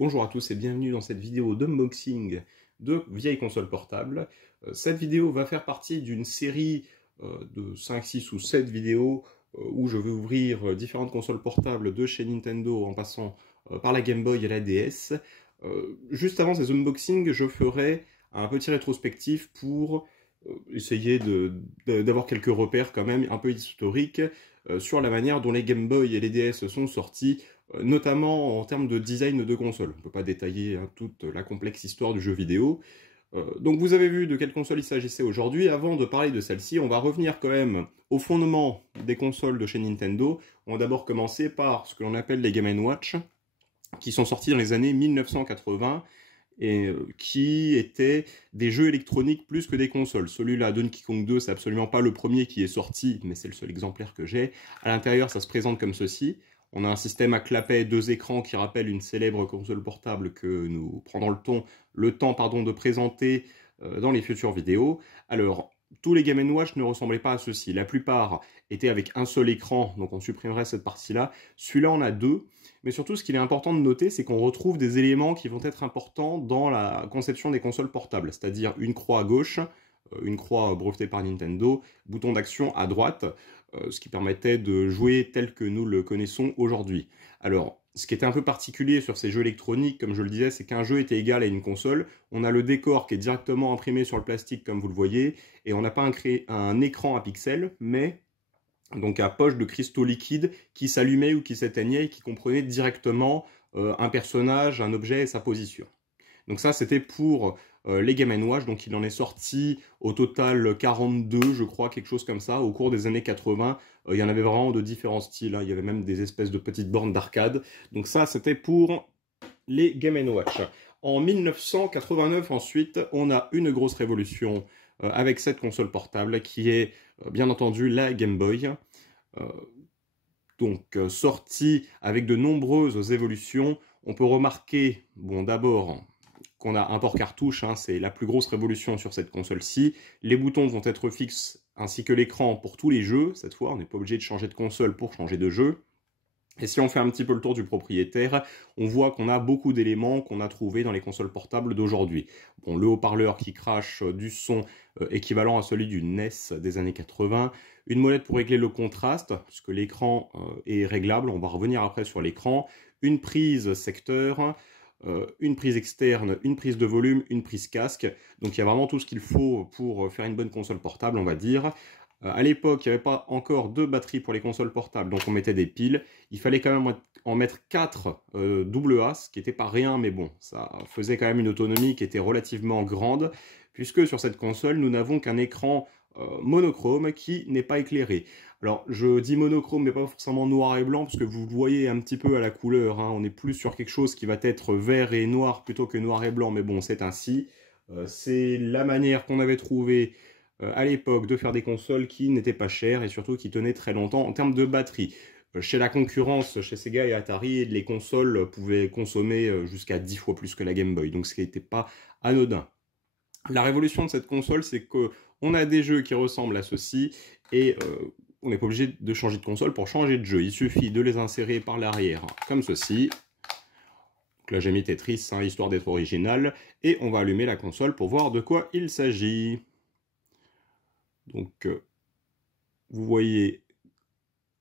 Bonjour à tous et bienvenue dans cette vidéo d'unboxing de vieilles consoles portables. Cette vidéo va faire partie d'une série de 5, 6 ou 7 vidéos où je vais ouvrir différentes consoles portables de chez Nintendo en passant par la Game Boy et la DS. Juste avant ces unboxings, je ferai un petit rétrospectif pour essayer d'avoir quelques repères quand même un peu historiques sur la manière dont les Game Boy et les DS sont sortis, notamment en termes de design de console. On ne peut pas détailler toute la complexe histoire du jeu vidéo. Donc vous avez vu de quelle console il s'agissait aujourd'hui. Avant de parler de celle-ci, on va revenir quand même au fondement des consoles de chez Nintendo. On va d'abord commencer par ce que l'on appelle les Game & Watch, qui sont sortis dans les années 1980 et qui étaient des jeux électroniques plus que des consoles. Celui-là, Donkey Kong 2, c'est absolument pas le premier qui est sorti, mais c'est le seul exemplaire que j'ai. À l'intérieur, ça se présente comme ceci. On a un système à clapet, 2 écrans qui rappelle une célèbre console portable que nous prendrons le temps de présenter dans les futures vidéos. Alors, tous les Game & Watch ne ressemblaient pas à ceci. La plupart étaient avec un seul écran, donc on supprimerait cette partie-là. Celui-là en a deux. Mais surtout, ce qu'il est important de noter, c'est qu'on retrouve des éléments qui vont être importants dans la conception des consoles portables, c'est-à-dire une croix à gauche, une croix brevetée par Nintendo, bouton d'action à droite, ce qui permettait de jouer tel que nous le connaissons aujourd'hui. Alors, ce qui était un peu particulier sur ces jeux électroniques, comme je le disais, c'est qu'un jeu était égal à une console. On a le décor qui est directement imprimé sur le plastique, comme vous le voyez, et on n'a pas un écran à pixels, mais donc à poche de cristaux liquides qui s'allumait ou qui s'éteignait et qui comprenait directement un personnage, un objet et sa position. Donc ça, c'était pour les Game & Watch, donc il en est sorti au total 42, je crois, quelque chose comme ça, au cours des années 80. Il y en avait vraiment de différents styles, hein. Il y avait même des espèces de petites bornes d'arcade. Donc ça, c'était pour les Game & Watch. En 1989, ensuite, on a une grosse révolution avec cette console portable qui est, bien entendu, la Game Boy. Sortie avec de nombreuses évolutions. On peut remarquer, bon, d'abord, qu'on a un port cartouche, hein, c'est la plus grosse révolution sur cette console-ci. Les boutons vont être fixes, ainsi que l'écran pour tous les jeux. Cette fois, on n'est pas obligé de changer de console pour changer de jeu. Et si on fait un petit peu le tour du propriétaire, on voit qu'on a beaucoup d'éléments qu'on a trouvés dans les consoles portables d'aujourd'hui. Bon, le haut-parleur qui crache du son équivalent à celui du NES des années 80, une molette pour régler le contraste, puisque l'écran est réglable, on va revenir après sur l'écran, une prise secteur, une prise externe, une prise de volume, une prise casque. Donc il y a vraiment tout ce qu'il faut pour faire une bonne console portable, on va dire. À l'époque, il n'y avait pas encore de batterie pour les consoles portables, donc on mettait des piles. Il fallait quand même en mettre 4 AA, ce qui n'était pas rien, mais bon, ça faisait quand même une autonomie qui était relativement grande, puisque sur cette console, nous n'avons qu'un écran monochrome qui n'est pas éclairé. Alors, je dis monochrome, mais pas forcément noir et blanc, parce que vous le voyez un petit peu à la couleur, hein. On est plus sur quelque chose qui va être vert et noir plutôt que noir et blanc, mais bon, c'est ainsi. C'est la manière qu'on avait trouvée à l'époque de faire des consoles qui n'étaient pas chères et surtout qui tenaient très longtemps en termes de batterie. Chez la concurrence, chez Sega et Atari, les consoles pouvaient consommer jusqu'à 10 fois plus que la Game Boy, donc ce qui n'était pas anodin. La révolution de cette console, c'est qu'on a des jeux qui ressemblent à ceci et on n'est pas obligé de changer de console pour changer de jeu. Il suffit de les insérer par l'arrière, comme ceci. Donc là, j'ai mis Tetris, hein, histoire d'être original, et on va allumer la console pour voir de quoi il s'agit. Donc, vous voyez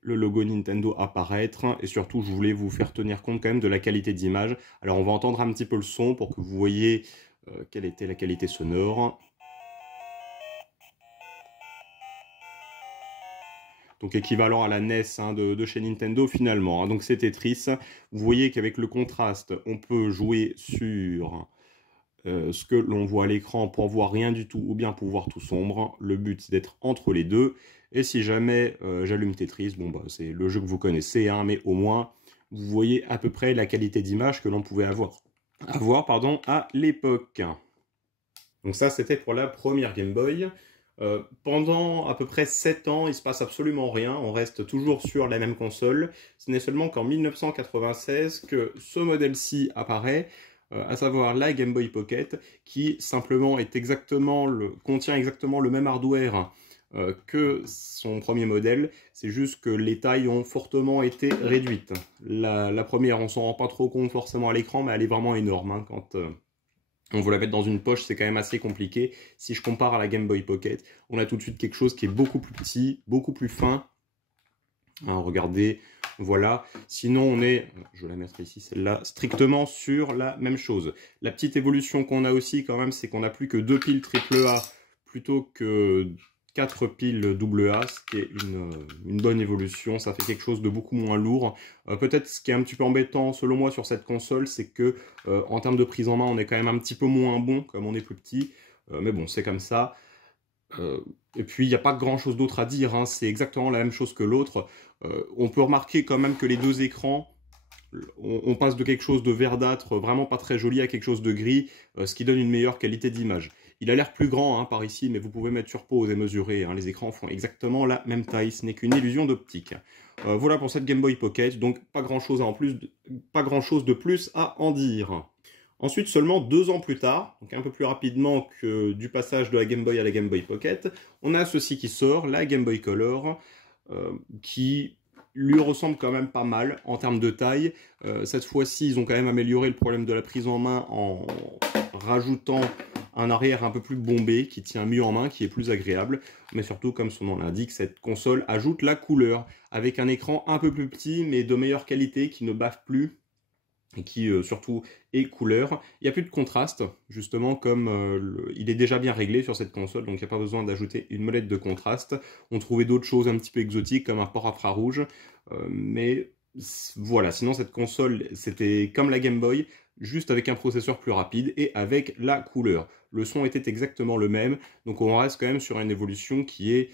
le logo Nintendo apparaître, et surtout, je voulais vous faire tenir compte quand même de la qualité d'image. Alors, on va entendre un petit peu le son pour que vous voyez quelle était la qualité sonore. Donc, équivalent à la NES hein, de chez Nintendo, finalement. Hein. Donc, c'est Tetris. Vous voyez qu'avec le contraste, on peut jouer sur ce que l'on voit à l'écran pour voir rien du tout ou bien pour voir tout sombre. Le but c'est d'être entre les deux. Et si jamais j'allume Tetris, bon bah c'est le jeu que vous connaissez, hein, mais au moins vous voyez à peu près la qualité d'image que l'on pouvait avoir à l'époque. Donc ça c'était pour la première Game Boy. Pendant à peu près 7 ans, il se passe absolument rien, on reste toujours sur la même console. Ce n'est seulement qu'en 1996 que ce modèle-ci apparaît, à savoir la Game Boy Pocket, qui simplement contient exactement le même hardware que son premier modèle, c'est juste que les tailles ont fortement été réduites. La première, on s'en rend pas trop compte forcément à l'écran, mais elle est vraiment énorme, hein. Quand on veut la mettre dans une poche, c'est quand même assez compliqué. Si je compare à la Game Boy Pocket, on a tout de suite quelque chose qui est beaucoup plus petit, beaucoup plus fin. Hein, regardez, voilà. Sinon, on est, je vais la mettre ici, celle-là, strictement sur la même chose. La petite évolution qu'on a aussi quand même, c'est qu'on n'a plus que 2 piles AAA plutôt que 4 piles AA, ce qui est une bonne évolution. Ça fait quelque chose de beaucoup moins lourd. Peut-être ce qui est un petit peu embêtant selon moi sur cette console, c'est que en termes de prise en main, on est quand même un petit peu moins bon, comme on est plus petit. Mais bon, c'est comme ça. Et puis, il n'y a pas grand chose d'autre à dire, hein. C'est exactement la même chose que l'autre. On peut remarquer quand même que les deux écrans, on passe de quelque chose de verdâtre, vraiment pas très joli, à quelque chose de gris, ce qui donne une meilleure qualité d'image. Il a l'air plus grand, hein, par ici, mais vous pouvez mettre sur pause et mesurer, hein. Les écrans font exactement la même taille, ce n'est qu'une illusion d'optique. Voilà pour cette Game Boy Pocket, donc pas grand chose de plus à en dire. Ensuite, seulement 2 ans plus tard, donc un peu plus rapidement que du passage de la Game Boy à la Game Boy Pocket, on a ceci qui sort, la Game Boy Color, qui lui ressemble quand même pas mal en termes de taille. Cette fois-ci, ils ont quand même amélioré le problème de la prise en main en rajoutant un arrière un peu plus bombé, qui tient mieux en main, qui est plus agréable. Mais surtout, comme son nom l'indique, cette console ajoute la couleur, avec un écran un peu plus petit, mais de meilleure qualité, qui ne bave plus, et qui surtout est couleur. Il n'y a plus de contraste, justement, comme il est déjà bien réglé sur cette console, donc il n'y a pas besoin d'ajouter une molette de contraste. On trouvait d'autres choses un petit peu exotiques, comme un port infrarouge, mais voilà, sinon cette console, c'était comme la Game Boy, juste avec un processeur plus rapide et avec la couleur. Le son était exactement le même, donc on reste quand même sur une évolution qui est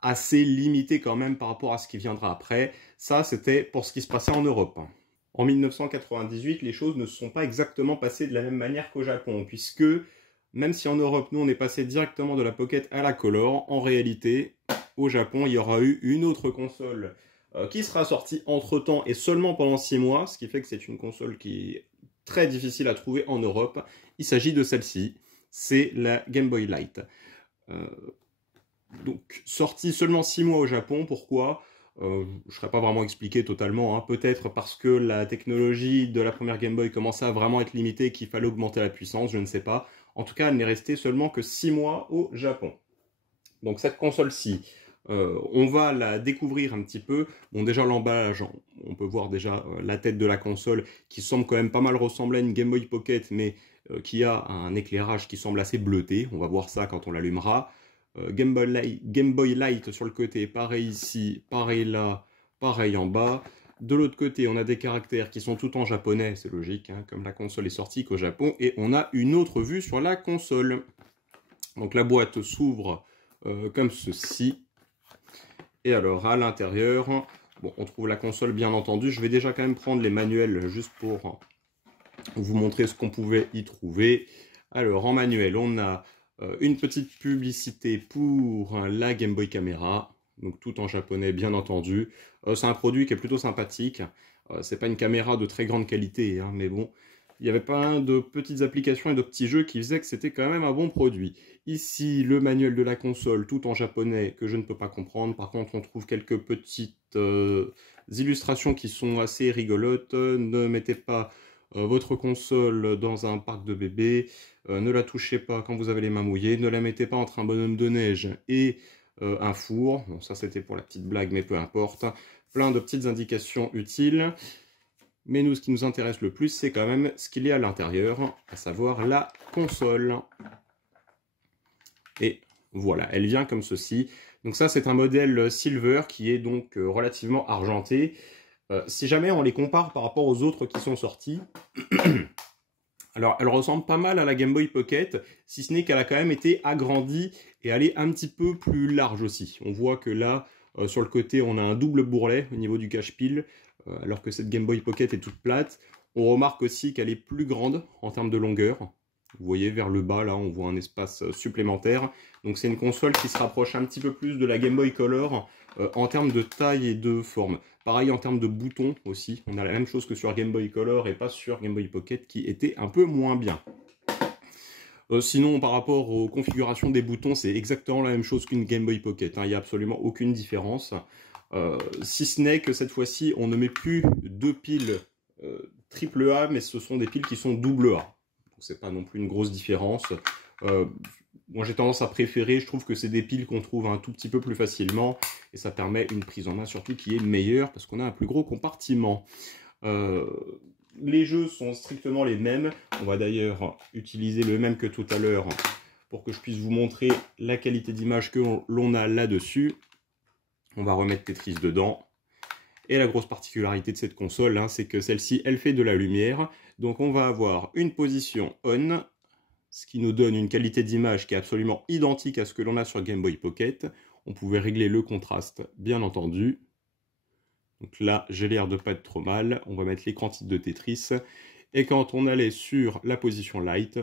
assez limitée quand même par rapport à ce qui viendra après. Ça, c'était pour ce qui se passait en Europe. En 1998, les choses ne se sont pas exactement passées de la même manière qu'au Japon, puisque même si en Europe, nous, on est passé directement de la Pocket à la Color, en réalité, au Japon, il y aura eu une autre console qui sera sortie entre-temps et seulement pendant 6 mois, ce qui fait que c'est une console qui est très difficile à trouver en Europe. Il s'agit de celle-ci, c'est la Game Boy Light. Donc, sortie seulement 6 mois au Japon, pourquoi ? Je ne serais pas vraiment expliqué totalement, hein. Peut-être parce que la technologie de la première Game Boy commençait à vraiment être limitée et qu'il fallait augmenter la puissance, je ne sais pas. En tout cas, elle n'est restée seulement que 6 mois au Japon. Donc cette console-ci, on va la découvrir un petit peu. Bon, déjà l'emballage, on peut voir déjà la tête de la console qui semble quand même pas mal ressembler à une Game Boy Pocket, mais qui a un éclairage qui semble assez bleuté. On va voir ça quand on l'allumera. Game Boy Light sur le côté, pareil ici, pareil là, pareil en bas. De l'autre côté, on a des caractères qui sont tout en japonais, c'est logique, hein, comme la console est sortie qu'au Japon. Et on a une autre vue sur la console. Donc la boîte s'ouvre comme ceci. Et alors, à l'intérieur, bon, on trouve la console, bien entendu. Je vais déjà quand même prendre les manuels juste pour vous montrer ce qu'on pouvait y trouver. Alors, en manuel, on a une petite publicité pour la Game Boy Camera, donc tout en japonais bien entendu. C'est un produit qui est plutôt sympathique. C'est pas une caméra de très grande qualité, hein, mais bon, il y avait pas de petites applications et de petits jeux qui faisaient que c'était quand même un bon produit. Ici, le manuel de la console, tout en japonais, que je ne peux pas comprendre. Par contre, on trouve quelques petites illustrations qui sont assez rigolotes. Ne mettez pas votre console dans un parc de bébés, ne la touchez pas quand vous avez les mains mouillées, ne la mettez pas entre un bonhomme de neige et un four. Bon, ça c'était pour la petite blague, mais peu importe. Plein de petites indications utiles. Mais nous, ce qui nous intéresse le plus, c'est quand même ce qu'il y a à l'intérieur, à savoir la console. Et voilà, elle vient comme ceci. Donc ça, c'est un modèle Silver qui est donc relativement argenté. Si jamais on les compare par rapport aux autres qui sont sortis, alors elle ressemble pas mal à la Game Boy Pocket, si ce n'est qu'elle a quand même été agrandie et elle est un petit peu plus large aussi. On voit que là, sur le côté, on a un double bourrelet au niveau du cache-pile, alors que cette Game Boy Pocket est toute plate. On remarque aussi qu'elle est plus grande en termes de longueur. Vous voyez vers le bas, là, on voit un espace supplémentaire. Donc c'est une console qui se rapproche un petit peu plus de la Game Boy Color en termes de taille et de forme. Pareil en termes de boutons aussi. On a la même chose que sur Game Boy Color et pas sur Game Boy Pocket qui était un peu moins bien. Sinon, par rapport aux configurations des boutons, c'est exactement la même chose qu'une Game Boy Pocket, hein. Il n'y a absolument aucune différence. Si ce n'est que cette fois-ci, on ne met plus deux piles AAA, mais ce sont des piles qui sont AA. C'est pas non plus une grosse différence. Moi, j'ai tendance à préférer, je trouve que c'est des piles qu'on trouve un tout petit peu plus facilement, et ça permet une prise en main surtout qui est meilleure, parce qu'on a un plus gros compartiment. Les jeux sont strictement les mêmes. On va d'ailleurs utiliser le même que tout à l'heure pour que je puisse vous montrer la qualité d'image que l'on a là-dessus. On va remettre Tetris dedans. Et la grosse particularité de cette console, hein, c'est que celle-ci, elle fait de la lumière. Donc on va avoir une position on, ce qui nous donne une qualité d'image qui est absolument identique à ce que l'on a sur Game Boy Pocket. On pouvait régler le contraste, bien entendu. Donc là, j'ai l'air de pas être trop mal. On va mettre l'écran titre de Tetris. Et quand on allait sur la position light,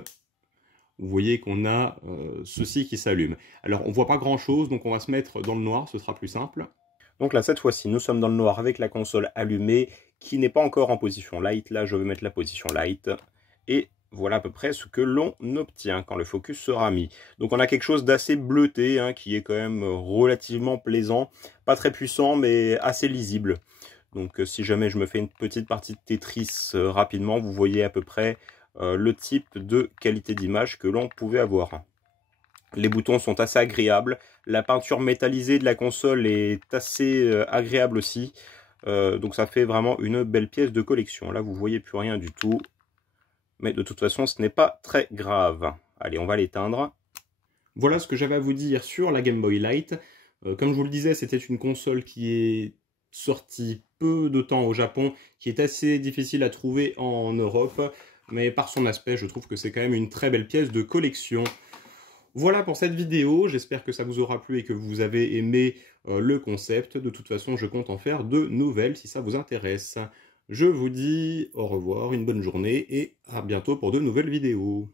vous voyez qu'on a ceci qui s'allume. Alors, on voit pas grand-chose, donc on va se mettre dans le noir, ce sera plus simple. Donc là, cette fois-ci, nous sommes dans le noir avec la console allumée, qui n'est pas encore en position light. Là, je vais mettre la position light. Et voilà à peu près ce que l'on obtient quand le focus sera mis. Donc on a quelque chose d'assez bleuté, hein, qui est quand même relativement plaisant. Pas très puissant, mais assez lisible. Donc si jamais je me fais une petite partie de Tetris rapidement, vous voyez à peu près le type de qualité d'image que l'on pouvait avoir. Les boutons sont assez agréables. La peinture métallisée de la console est assez agréable aussi. Donc ça fait vraiment une belle pièce de collection. Là, vous voyez plus rien du tout. Mais de toute façon, ce n'est pas très grave. Allez, on va l'éteindre. Voilà ce que j'avais à vous dire sur la Game Boy Light. Comme je vous le disais, c'était une console qui est sortie peu de temps au Japon, qui est assez difficile à trouver en Europe. Mais par son aspect, je trouve que c'est quand même une très belle pièce de collection. Voilà pour cette vidéo, j'espère que ça vous aura plu et que vous avez aimé le concept. De toute façon, je compte en faire de nouvelles si ça vous intéresse. Je vous dis au revoir, une bonne journée et à bientôt pour de nouvelles vidéos.